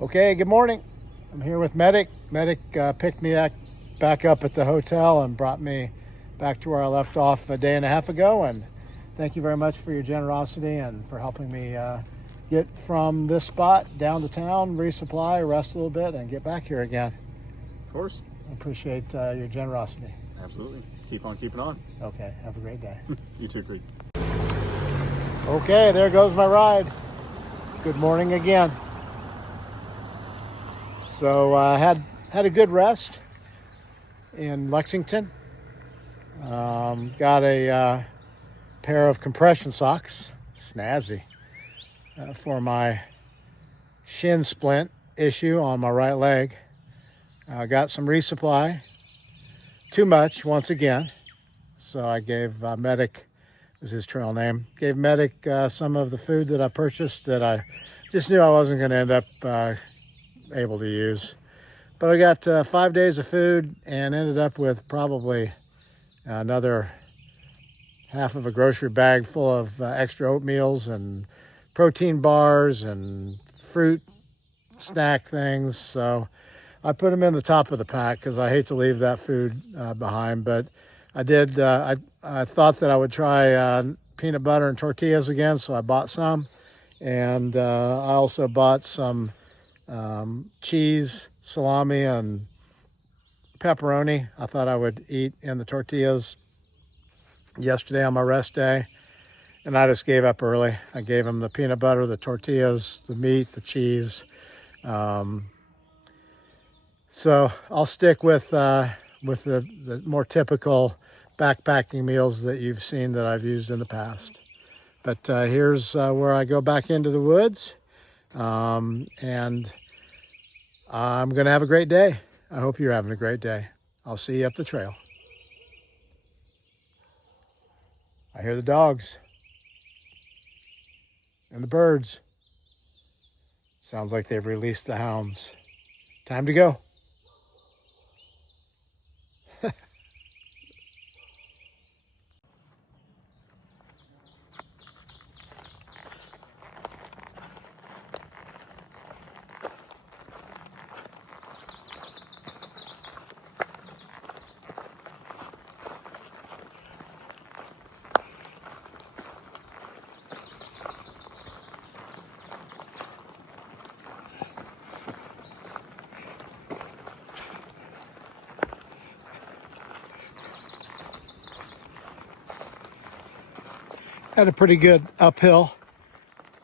Okay, good morning. I'm here with Medic. Medic picked me back up at the hotel and brought me back to where I left off a day and a half ago. And thank you very much for your generosity and for helping me get from this spot down to town, resupply, rest a little bit, and get back here again. Of course. I appreciate your generosity. Absolutely. Keep on keeping on. Okay, have a great day. You too, Creed. Okay, there goes my ride. Good morning again. So I had a good rest in Lexington. Got a pair of compression socks, snazzy, for my shin splint issue on my right leg. Got some resupply, too much once again. So I gave Medic, was his trail name, gave Medic some of the food that I purchased that I just knew I wasn't going to end up able to use. But I got 5 days of food and ended up with probably another half of a grocery bag full of extra oatmeals and protein bars and fruit snack things. So I put them in the top of the pack because I hate to leave that food behind. But I did. I thought that I would try peanut butter and tortillas again, so I bought some. And I also bought some cheese, salami, and pepperoni. I thought I would eat in the tortillas yesterday on my rest day, and I just gave up early. I gave them the peanut butter, the tortillas, the meat, the cheese. So I'll stick with the more typical backpacking meals that you've seen that I've used in the past. But here's where I go back into the woods. And I'm going to have a great day. I hope you're having a great day. I'll see you up the trail. I hear the dogs and the birds. Sounds like they've released the hounds. Time to go. Had a pretty good uphill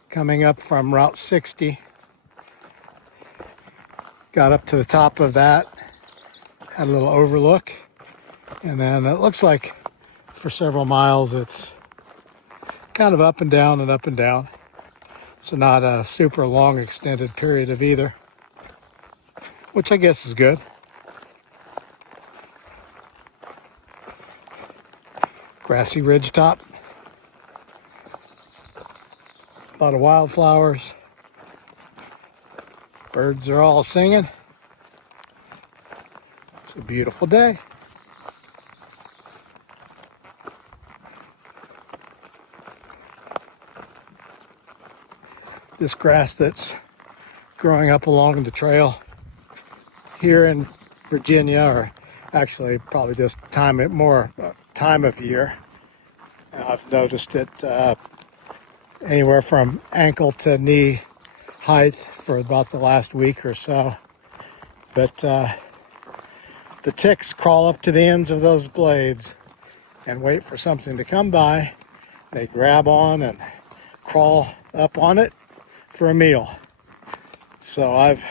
coming up from Route 60. Got up to the top of that, had a little overlook, and then it looks like for several miles it's kind of up and down and up and down. So not a super long extended period of either, which I guess is good. Grassy ridge top. A lot of wildflowers. Birds are all singing. It's a beautiful day. This grass that's growing up along the trail here in Virginia, or actually probably this time of year, I've noticed it anywhere from ankle to knee height for about the last week or so. But the ticks crawl up to the ends of those blades and wait for something to come by. They grab on and crawl up on it for a meal. So I've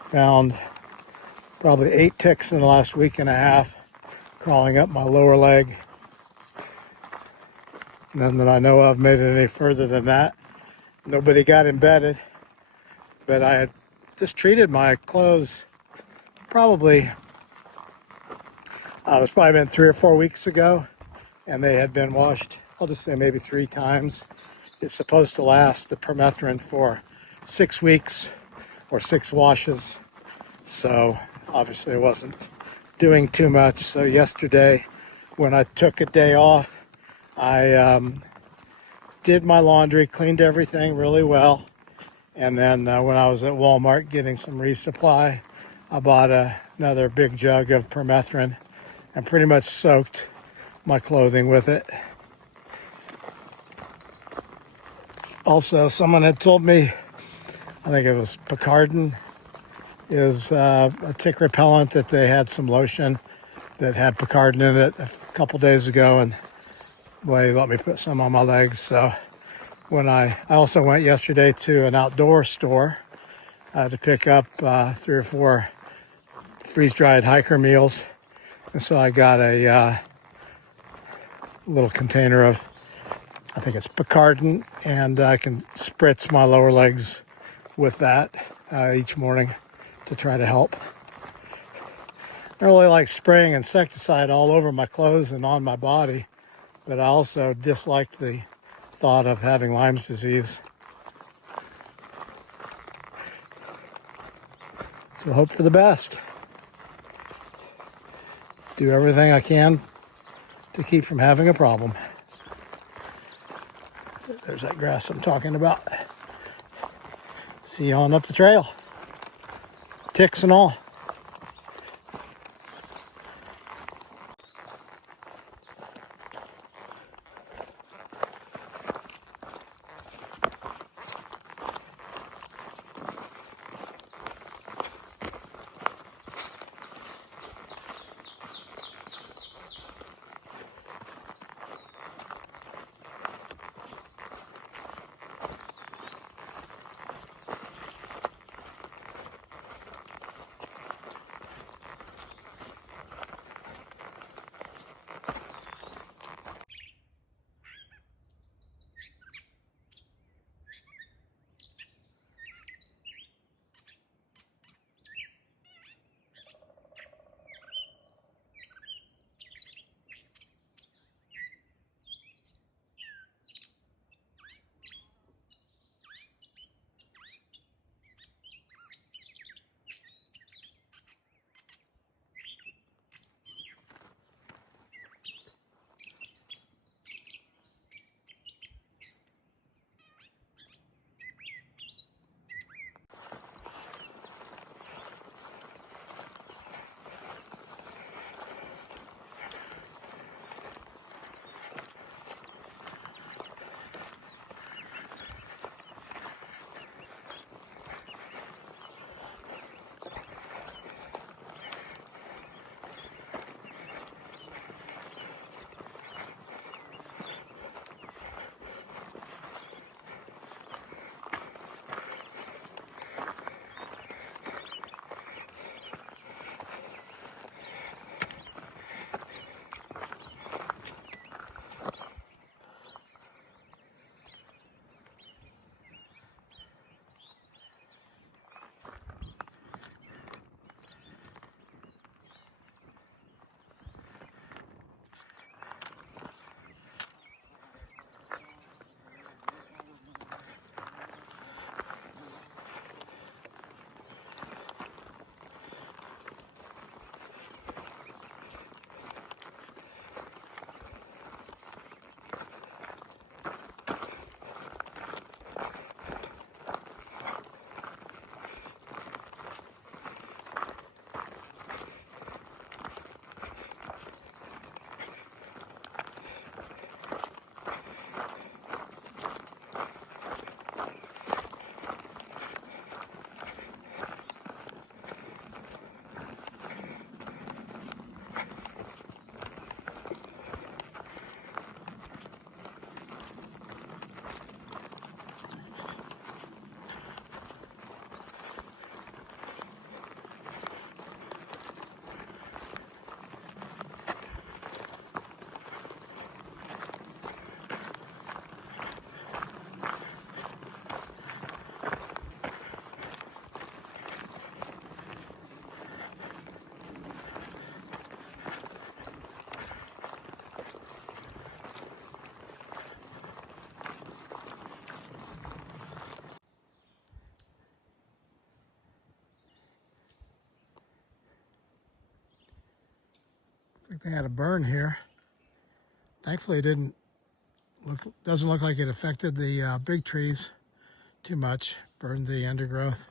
found probably 8 ticks in the last week and a half crawling up my lower leg. None that I know of made it any further than that. Nobody got embedded, but I had just treated my clothes probably, it's probably been 3 or 4 weeks ago, and they had been washed, I'll just say maybe 3 times. It's supposed to last, the permethrin, for 6 weeks or 6 washes. So obviously I wasn't doing too much. So yesterday, when I took a day off, I did my laundry, cleaned everything really well, And then when I was at Walmart getting some resupply, I bought another big jug of permethrin and pretty much soaked my clothing with it. Also, someone had told me, I think it was Picardin, is a tick repellent, that they had some lotion that had Picardin in it a couple days ago, and boy, they let me put some on my legs. So when I also went yesterday to an outdoor store to pick up 3 or 4 freeze-dried hiker meals, and so I got a little container of, I think it's Picardin, and I can spritz my lower legs with that each morning to try to help. I really like spraying insecticide all over my clothes and on my body, but I also dislike the thought of having Lyme's disease. So hope for the best. Do everything I can to keep from having a problem. There's that grass I'm talking about. See you on up the trail. Ticks and all. I think they had a burn here. Thankfully, it doesn't look like it affected the big trees too much, burned the undergrowth,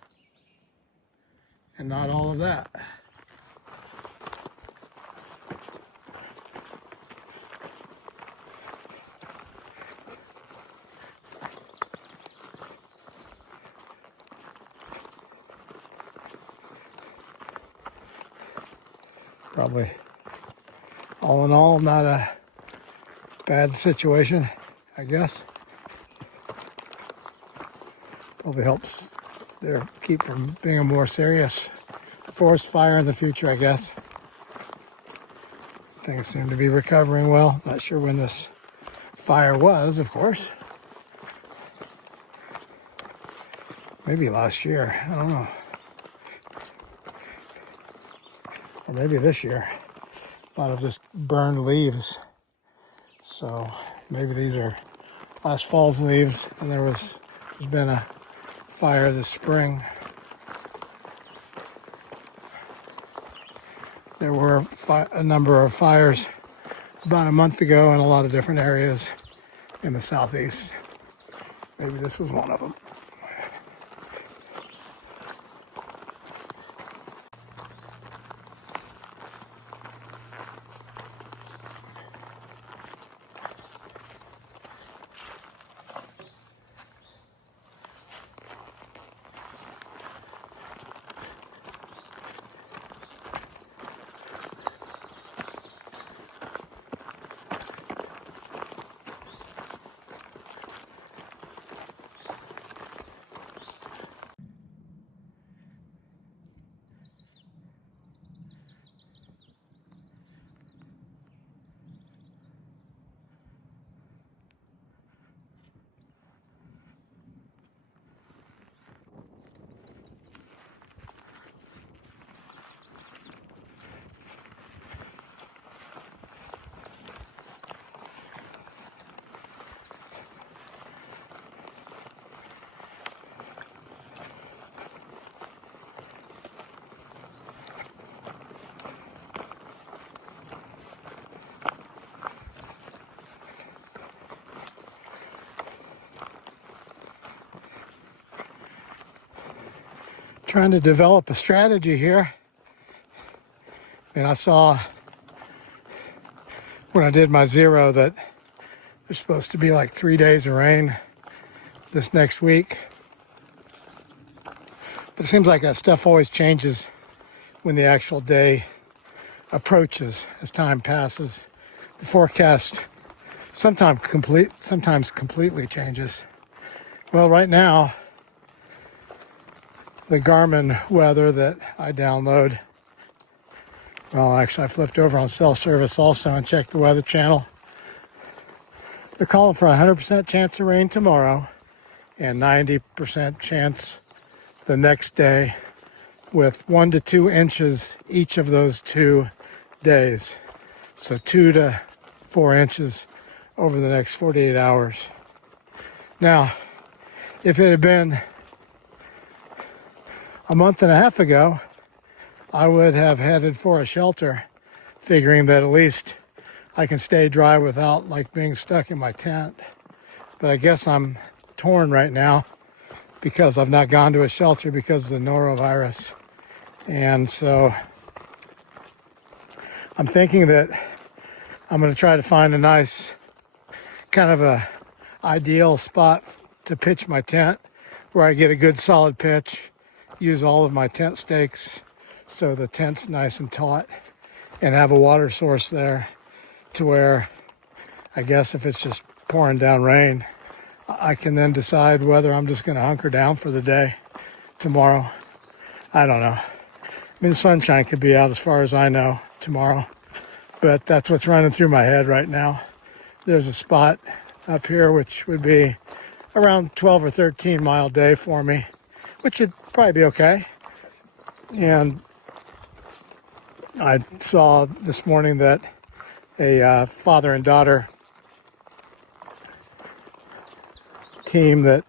and not all of that. Probably, all in all, not a bad situation, I guess. Probably helps there keep from being a more serious forest fire in the future, I guess. Things seem to be recovering well. Not sure when this fire was, of course. Maybe last year, I don't know. Or maybe this year. A lot of just burned leaves. So maybe these are last fall's leaves, and there's been a fire this spring. There were a number of fires about a month ago in a lot of different areas in the southeast. Maybe this was one of them. Trying to develop a strategy here. And I saw when I did my zero that there's supposed to be like 3 days of rain this next week. But it seems like that stuff always changes when the actual day approaches as time passes. The forecast sometimes completely changes. Well, right now, the Garmin weather that I download, well, actually I flipped over on cell service also and checked the Weather Channel. They're calling for a 100% chance of rain tomorrow and 90% chance the next day, with 1 to 2 inches each of those 2 days. So 2 to 4 inches over the next 48 hours. Now, if it had been a month and a half ago, I would have headed for a shelter, figuring that at least I can stay dry without like being stuck in my tent. But I guess I'm torn right now because I've not gone to a shelter because of the norovirus. And so I'm thinking that I'm going to try to find a nice kind of a ideal spot to pitch my tent where I get a good solid pitch, use all of my tent stakes so the tent's nice and taut, and have a water source there to where I guess if it's just pouring down rain, I can then decide whether I'm just going to hunker down for the day tomorrow. I don't know. I mean, the sunshine could be out as far as I know tomorrow, but that's what's running through my head right now. There's a spot up here which would be around 12 or 13 mile day for me, which would probably be okay. And I saw this morning that a father and daughter team that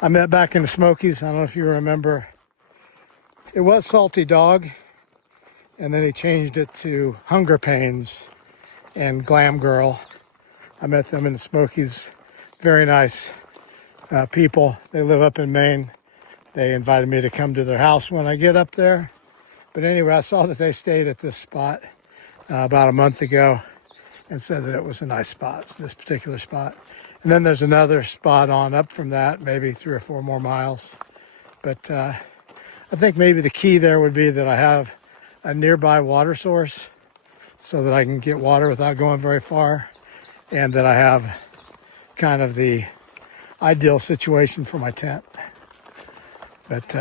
I met back in the Smokies, I don't know if you remember, it was Salty Dog, and then he changed it to Hunger Pains and Glam Girl. I met them in the Smokies. Very nice people. They live up in Maine. They invited me to come to their house when I get up there. But anyway, I saw that they stayed at this spot about a month ago and said that it was a nice spot, this particular spot. And then there's another spot on up from that, maybe 3 or 4 more miles. But I think maybe the key there would be that I have a nearby water source so that I can get water without going very far, and that I have kind of the ideal situation for my tent. But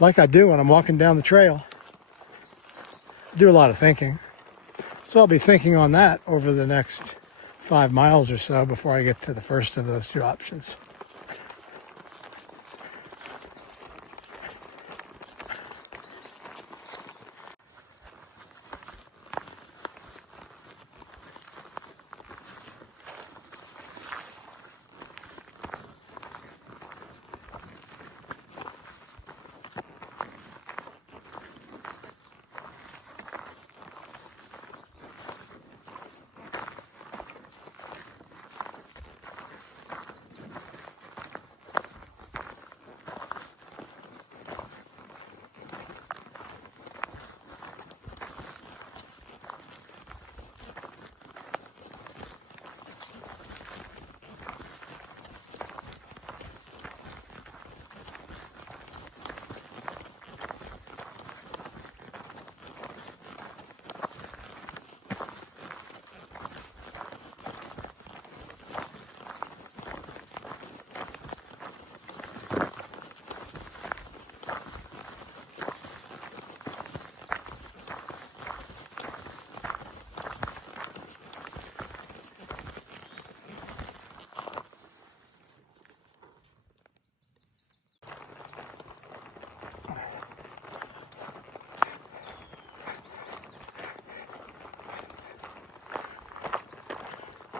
like I do when I'm walking down the trail, I do a lot of thinking. So I'll be thinking on that over the next 5 miles or so before I get to the first of those 2 options.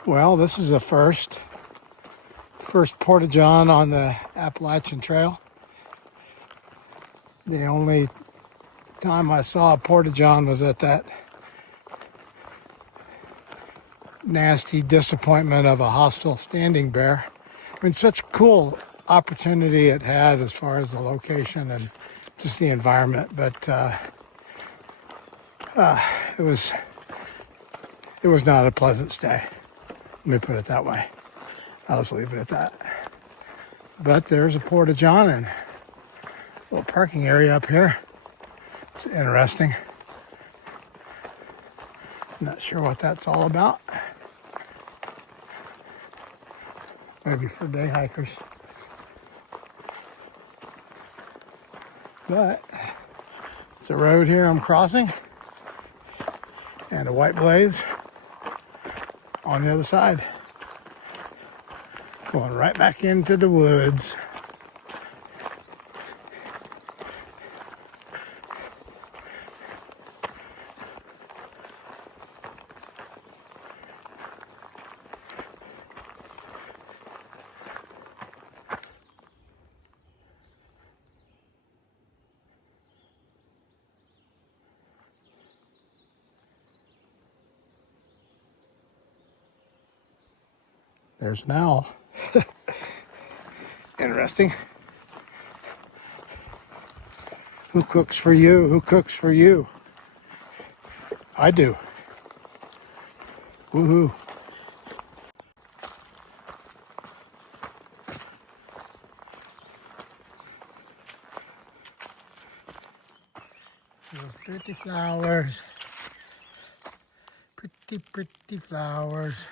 Well, this is the first porta-john on the Appalachian Trail. The only time I saw a porta-john was at that nasty disappointment of a hostile standing bear. I mean, such a cool opportunity it had as far as the location and just the environment, but it was not a pleasant stay. Let me put it that way. I'll just leave it at that. But there's a porta-john and a little parking area up here. It's interesting. Not sure what that's all about. Maybe for day hikers. But it's a road here I'm crossing, and a white blaze on the other side. Going right back into the woods. There's an owl. Interesting. Who cooks for you? Who cooks for you? I do. Woohoo. Pretty flowers. Pretty, pretty flowers.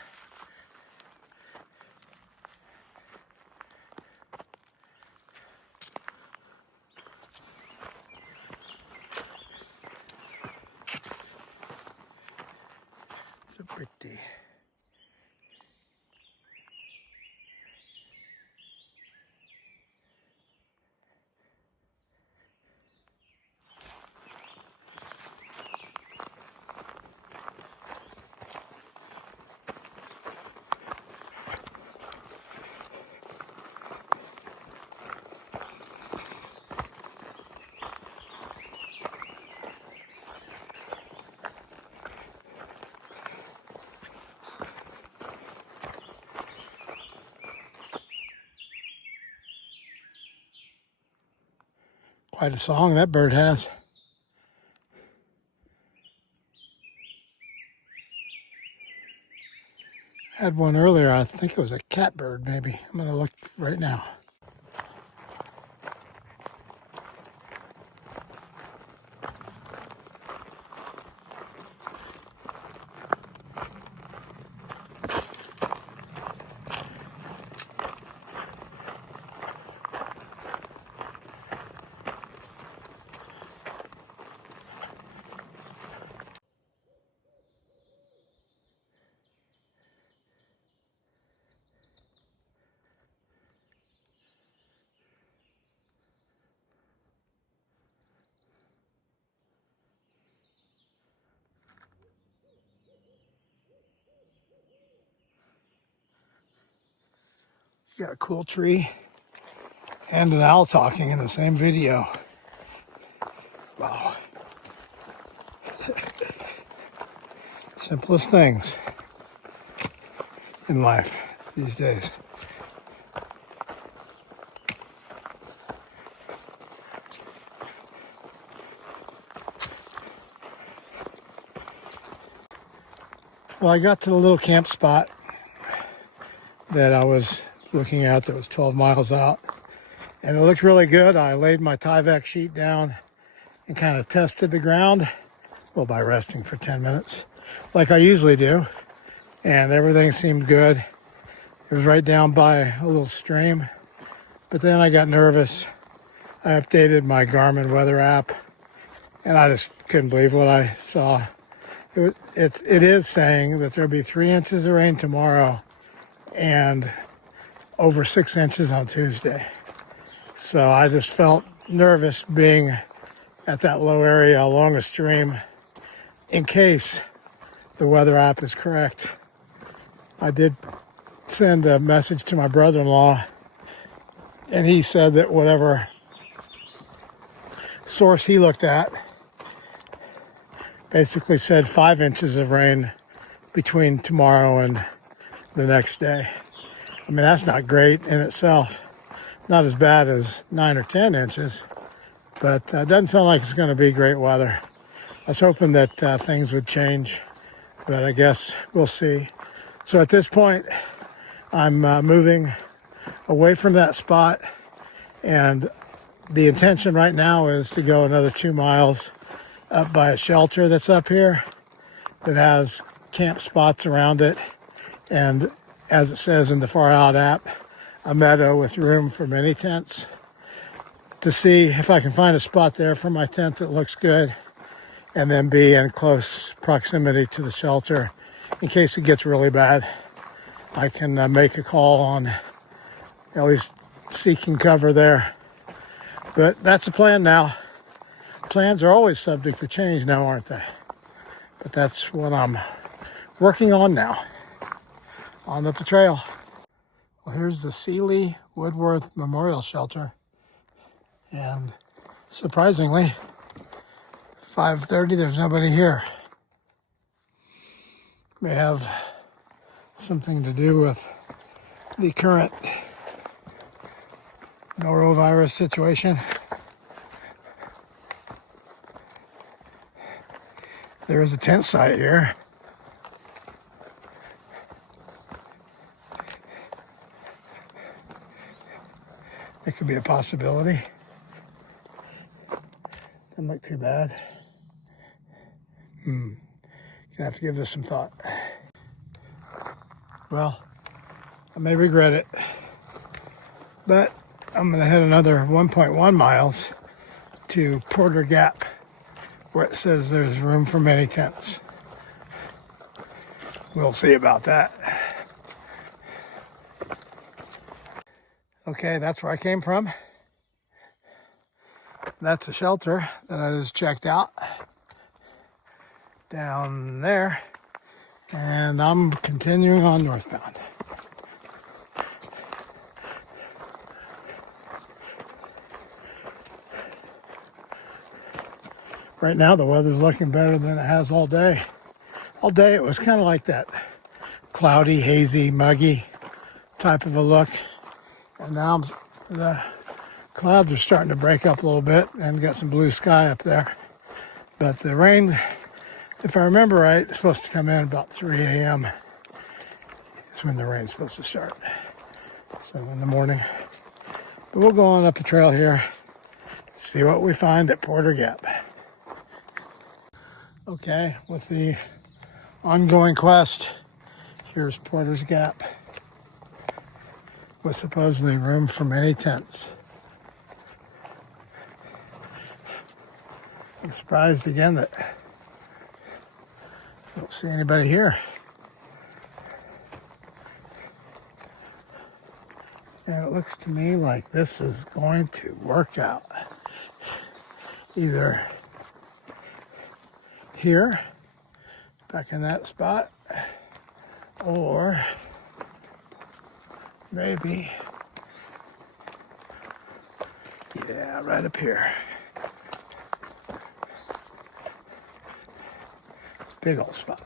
So pretty. Quite a song that bird has. Had one earlier, I think it was a catbird maybe. I'm gonna look right now. You got a cool tree and an owl talking in the same video. Wow. Simplest things in life these days. Well, I got to the little camp spot that I was looking at that was 12 miles out, and it looked really good. I laid my Tyvek sheet down and kind of tested the ground, well, by resting for 10 minutes like I usually do, and everything seemed good. It was right down by a little stream, but then I got nervous. I updated my Garmin weather app, and I just couldn't believe what I saw. It is saying that there'll be 3 inches of rain tomorrow and over 6 inches on Tuesday. So I just felt nervous being at that low area along a stream in case the weather app is correct. I did send a message to my brother-in-law, and he said that whatever source he looked at basically said 5 inches of rain between tomorrow and the next day. I mean, that's not great in itself. Not as bad as 9 or 10 inches, but it doesn't sound like it's going to be great weather. I was hoping that things would change, but I guess we'll see. So at this point, I'm moving away from that spot, and the intention right now is to go another 2 miles up by a shelter that's up here that has camp spots around it, and as it says in the Far Out app, a meadow with room for many tents, to see if I can find a spot there for my tent that looks good, and then be in close proximity to the shelter in case it gets really bad. I can make a call on always seeking cover there. But that's the plan now. Plans are always subject to change now, aren't they? But that's what I'm working on now. On up the trail. Well, here's the Sealy Woodworth Memorial Shelter. And surprisingly, 5:30, there's nobody here. May have something to do with the current norovirus situation. There is a tent site here. It could be a possibility. Doesn't look too bad. Gonna have to give this some thought. Well, I may regret it, but I'm gonna head another 1.1 miles to Porter Gap, where it says there's room for many tents. We'll see about that. Okay, that's where I came from. That's a shelter that I just checked out down there, and I'm continuing on northbound. Right now the weather's looking better than it has all day. All day it was kind of like that cloudy, hazy, muggy type of a look, and now the Clouds are starting to break up a little bit and got some blue sky up there. But the rain, if I remember right, it's supposed to come in about 3 a.m. It's when the rain's supposed to start. So in the morning. But we'll go on up the trail here, see what we find at Porter Gap. Okay, with the ongoing quest, here's Porter's Gap with supposedly room for many tents. I'm surprised again that I don't see anybody here. And it looks to me like this is going to work out. Either here, back in that spot, or maybe, yeah, right up here. Big old spot.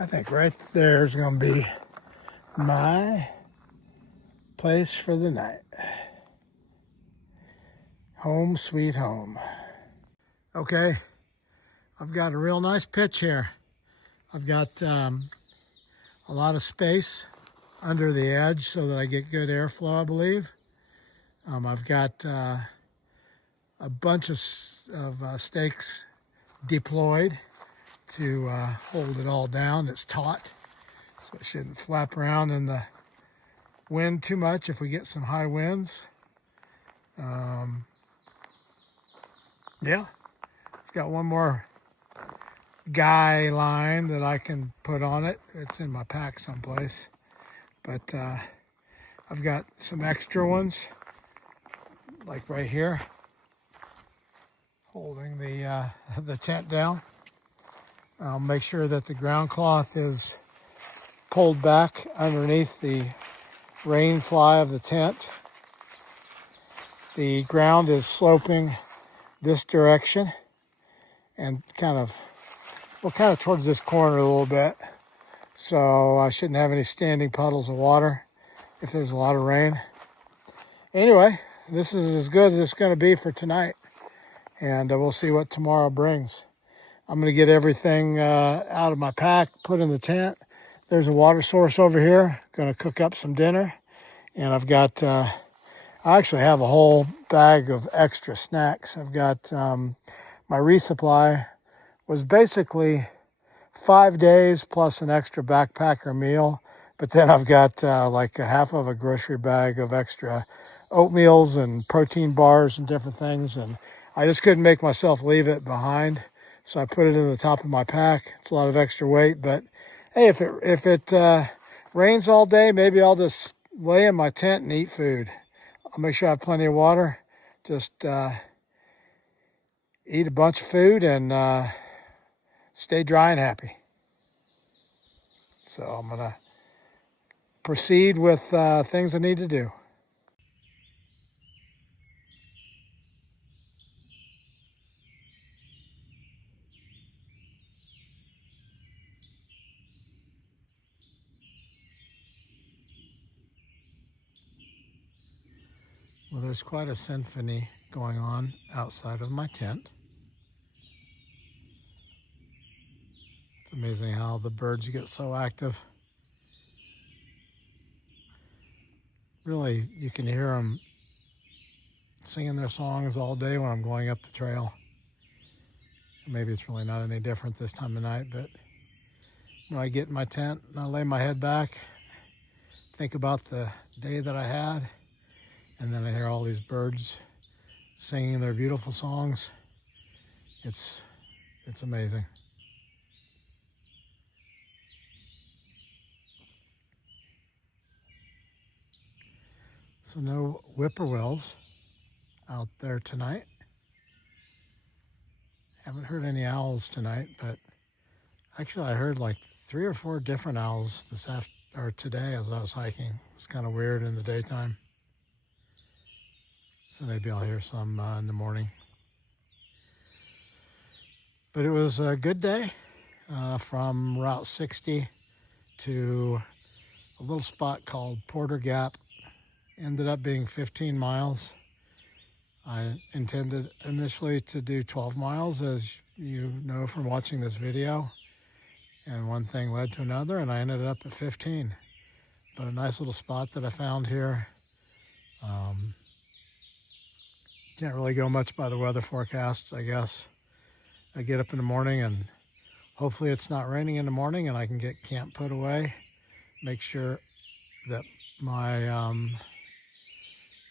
I think right there is going to be my place for the night. Home sweet home. Okay, I've got a real nice pitch here. I've got a lot of space under the edge so that I get good airflow, I believe. I've got a bunch of stakes deployed to hold it all down. It's taut, so it shouldn't flap around in the wind too much if we get some high winds. Yeah, I've got one more guy line that I can put on it. It's in my pack someplace, but I've got some extra ones like right here holding the tent down. I'll make sure that the ground cloth is pulled back underneath the rain fly of the tent. The ground is sloping this direction and kind of towards this corner a little bit. So I shouldn't have any standing puddles of water if there's a lot of rain. Anyway, this is as good as it's going to be for tonight. And we'll see what tomorrow brings. I'm going to get everything out of my pack, put in the tent. There's a water source over here. Going to cook up some dinner. And I've got, I actually have a whole bag of extra snacks. I've got my resupply was basically 5 days plus an extra backpacker meal. But then I've got like a half of a grocery bag of extra oatmeals and protein bars and different things. And I just couldn't make myself leave it behind. So I put it in the top of my pack. It's a lot of extra weight, but hey, if it rains all day, maybe I'll just lay in my tent and eat food. I'll make sure I have plenty of water. Just eat a bunch of food and stay dry and happy. So I'm going to proceed with things I need to do. Well, there's quite a symphony going on outside of my tent. It's amazing how the birds get so active. Really, you can hear them singing their songs all day when I'm going up the trail. Maybe it's really not any different this time of night, but when I get in my tent and I lay my head back, think about the day that I had, and then I hear all these birds singing their beautiful songs. It's amazing. So no whippoorwills out there tonight. Haven't heard any owls tonight, but actually I heard like 3 or 4 different owls today as I was hiking. It was kind of weird in the daytime. So maybe I'll hear some in the morning. But it was a good day from Route 60 to a little spot called Porter Gap. Ended up being 15 miles. I intended initially to do 12 miles, as you know from watching this video. And one thing led to another, and I ended up at 15. But a nice little spot that I found here. Can't really go much by the weather forecast, I guess. I get up in the morning and hopefully it's not raining in the morning and I can get camp put away. Make sure that my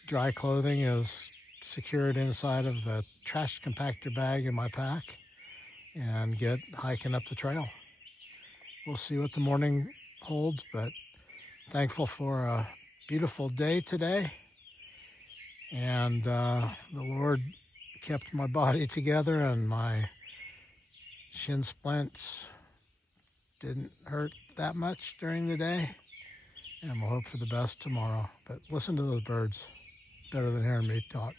dry clothing is secured inside of the trash compactor bag in my pack and get hiking up the trail. We'll see what the morning holds, but thankful for a beautiful day today. And the Lord kept my body together and my shin splints didn't hurt that much during the day. And we'll hope for the best tomorrow. But listen to those birds. Better than hearing me talk.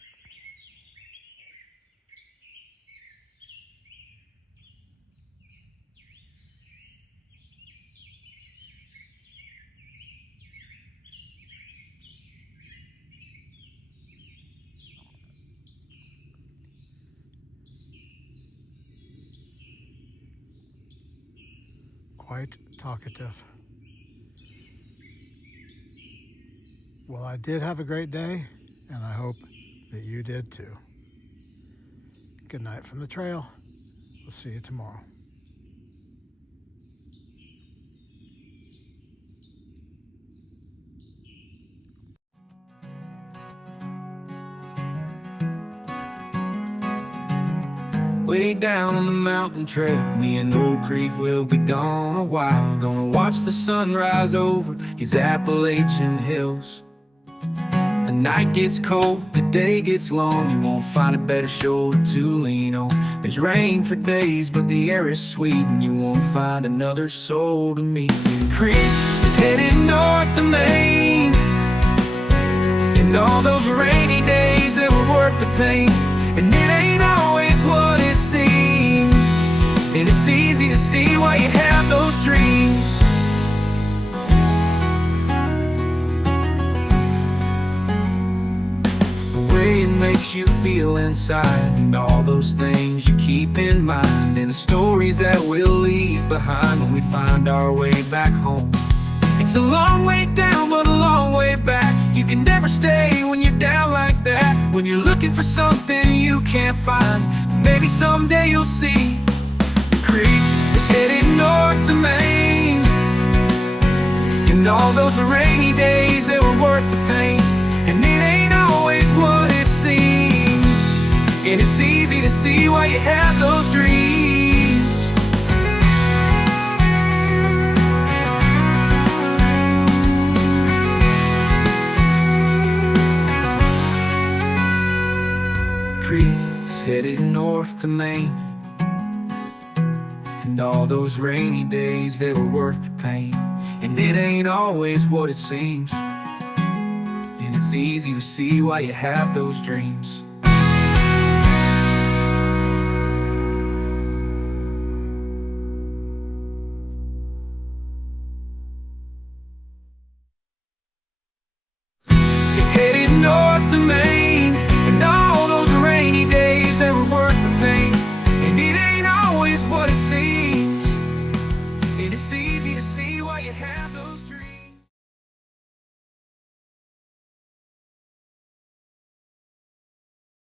Quite talkative. Well, I did have a great day, and I hope that you did too. Good night from the trail. We'll see you tomorrow. Way down on the mountain trail, me and Old Creek will be gone a while. Gonna watch the sunrise over these Appalachian hills. The night gets cold, the day gets long. You won't find a better shoulder to lean on. There's rain for days, but the air is sweet, and you won't find another soul to meet. The creek is headed north to Maine, and all those rainy days that were worth the pain. And it ain't always what it seems, and it's easy to see why you have those dreams. The way it makes you feel inside, and all those things you keep in mind, and the stories that we'll leave behind when we find our way back home. It's a long way down, but a long way back. You can never stay when you're down like that. When you're looking for something you can't find, maybe someday you'll see. The creek is headed north to Maine, and all those rainy days that were worth the pain. And it ain't always what it seems, and it's easy to see why you have those dreams. Creek's headed north to Maine, and all those rainy days that were worth the pain. And it ain't always what it seems, and it's easy to see why you have those dreams.